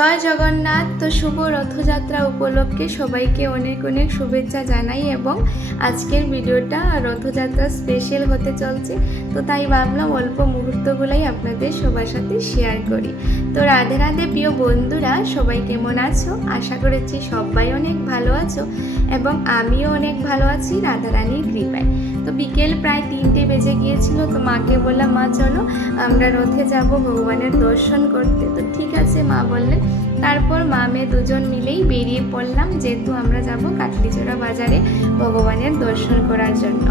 জয় জগন্নাথ। তো শুভ রথযাত্রা উপলক্ষে সবাইকে অনেক অনেক শুভেচ্ছা জানাই এবং আজকের ভিডিওটা রথযাত্রা স্পেশাল হতে চলছে, তো তাই ভাবলাম অল্প মুহূর্তগুলোই আপনাদের সবার সাথে শেয়ার করি। তো রাধে রাধে প্রিয় বন্ধুরা, সবাই কেমন আছো? আশা করেছি সবাই অনেক ভালো আছো এবং আমিও অনেক ভালো আছি রাধারানীর কৃপায়। তো বিকেল প্রায় 3টে বেজে গিয়েছিল, তো মাকে বললাম মা চলো আমরা রথে যাব ভগবানের দর্শন করতে। তো ঠিক আছে মা বললেন। তারপর মা মেয়ে দুজন মিলেই বেরিয়ে পড়লাম, যেহেতু আমরা যাব কাটলিচড়া বাজারে ভগবানের দর্শন করার জন্য।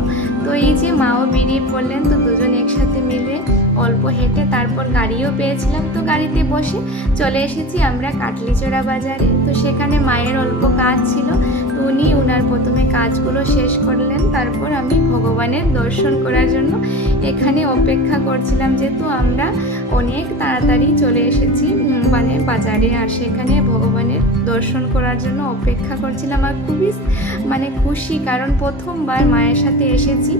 তো এই যে মাও বেরিয়ে পড়লেন, তো দুজন একসাথে মিলে অল্প হেঁটে তারপর গাড়িও পেয়েছিলাম, তো গাড়িতে বসে চলে এসেছি আমরা কাটলিচড়া বাজারে। তো সেখানে মায়ের অল্প কাজ ছিল, তো উনি ওনার প্রথমে কাজগুলো শেষ করলেন, তারপর আমি ভগবানের দর্শন করার জন্য এখানে অপেক্ষা করছিলাম, যেহেতু আমরা অনেক তাড়াতাড়ি চলে এসেছি মানে বাজারে, আর সেখানে ভগবানের দর্শন করার জন্য অপেক্ষা করছিলাম। আর খুবই মানে খুশি, কারণ প্রথমবার মায়ের সাথে এসেছি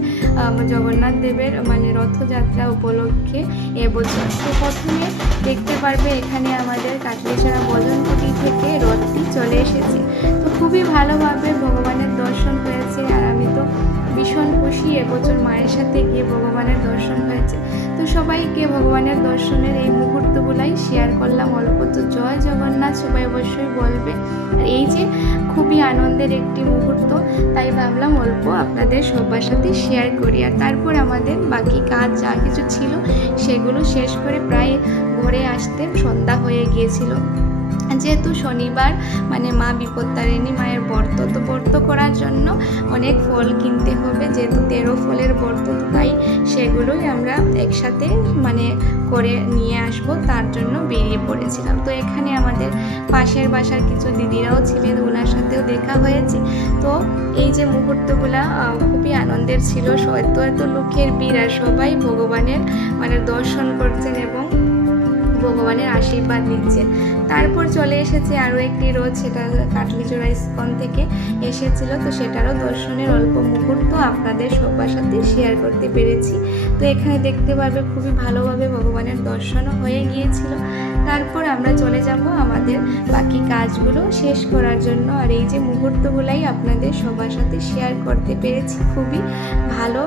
জগন্নাথ দেবের মানে রথযাত্রা উপলক্ষে এবছর। তো প্রথমে দেখতে পারবে এখানে আমাদের কাটলিচড়া ভজনকুটি থেকে রথটি চলে এসেছে। তো খুবই ভালোভাবে ভগবানের দর্শন হয়েছে, আর আমি তো ভীষণ খুশি এবছর মায়ের সাথে গিয়ে ভগবানের দর্শন হয়েছে। তো সবাইকে ভগবানের দর্শনের এই মুহূর্তগুলাই শেয়ার করলাম অল্প। তো জয় জগন্নাথ সবাই অবশ্যই বলবে। আর এই যে খুবই আনন্দের একটি মুহূর্ত, তাই ভাবলাম অল্প আপনাদের সবার সাথে শেয়ার করি। আর তারপর আমাদের বাকি কাজ যা কিছু ছিল সেগুলো শেষ করে প্রায় ঘরে আসতে সন্ধ্যা হয়ে গিয়েছিল। যেহেতু শনিবার মানে মা বিপত্তারিণী মায়ের ব্রত, তো ব্রত করার জন্য অনেক ফল কিনতে হবে, যেহেতু 13 ফলের ব্রত, তাই সেগুলোই আমরা একসাথে মানে করে নিয়ে আসব, তার জন্য বেরিয়ে পড়েছিলাম। তো এখানে আমাদের পাশের বাসার কিছু দিদিরাও ছিলেন, ওনার সাথেও দেখা হয়েছে। তো এই যে মুহূর্তগুলা খুবই আনন্দের ছিল, এত লোকের ভিড়, আর সবাই ভগবানের মানে দর্শন করছেন এবং ভগবানের আশীর্বাদ নিচ্ছেন। তারপর চলে এসেছে আরও একটি রথ, সেটা কাটলিচড়া ইস্কন থেকে এসেছিল, তো সেটারও দর্শনের অল্প মুহূর্ত আপনাদের সবার সাথে শেয়ার করতে পেরেছি। তো এখানে দেখতে পারবে খুবই ভালোভাবে ভগবানের দর্শনও হয়ে গিয়েছিল। তারপর আমরা চলে যাব আমাদের বাকি কাজগুলো শেষ করার জন্য। আর এই যে মুহূর্তগুলাই আপনাদের সবার সাথে শেয়ার করতে পেরেছি, খুবই ভালো।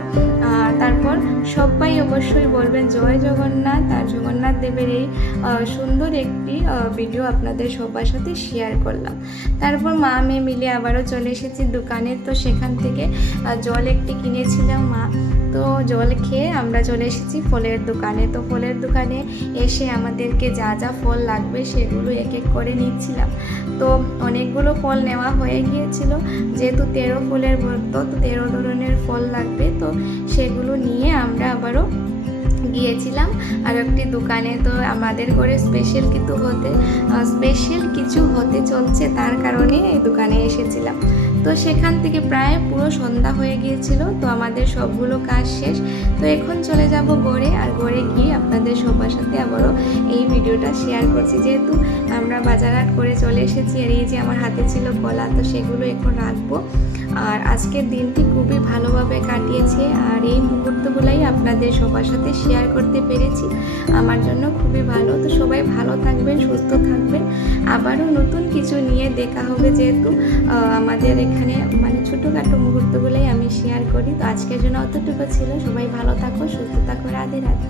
তারপর সবাই অবশ্যই বলবেন জয় জগন্নাথ। আর জগন্নাথ দেবের এই সুন্দর একটি ভিডিও আপনাদের সবার সাথে শেয়ার করলাম। তারপর মা মেয়ে মিলে আবারও চলে এসেছি দোকানে, তো সেখান থেকে জল একটি কিনেছিলাম মা। তো জল খেয়ে আমরা চলে এসেছি ফলের দোকানে। তো ফলের দোকানে এসে আমাদেরকে যা যা ফল লাগবে সেগুলো এক এক করে নিচ্ছিলাম। তো অনেকগুলো ফল নেওয়া হয়ে গিয়েছিল, যেহেতু 13 ফলের ব্রত, তো 13 ধরনের ফল লাগবে, তো সেগুলো নিয়ে আমরা আবারও গিয়েছিলাম আর একটি দোকানে। তো আমাদের করে স্পেশাল কিছু হতে চলছে, তার কারণে এই দোকানে এসেছিলাম। তো সেখান থেকে প্রায় পুরো সন্ধ্যা হয়ে গিয়েছিল, তো আমাদের সবগুলো কাজ শেষ। তো এখন চলে যাব ঘরে, আর ঘরে গিয়ে আপনাদের সবার সাথে আবারও এই ভিডিওটা শেয়ার করছি, যেহেতু আমরা বাজারহাট করে চলে এসেছি। আর এই যে আমার হাতে ছিল কলা, তো সেগুলো এখন রাখবো। আর আজকের দিনটি খুবই ভালোভাবে কাটিয়েছে, আর এই মুহূর্তগুলাই আপনাদের সবার সাথে শেয়ার করতে পেরেছি, আমার জন্য খুবই ভালো। তো সবাই ভালো থাকবেন, সুস্থ থাকবেন, আবারও নতুন কিছু নিয়ে দেখা হবে, যেহেতু আমাদের এখানে মানে ছোটোখাটো মুহূর্তগুলোই আমি শেয়ার করি। তো আজকের জন্য অতটুকু ছিল। সবাই ভালো থাকো, সুস্থ থাকো, রাধে রাধে।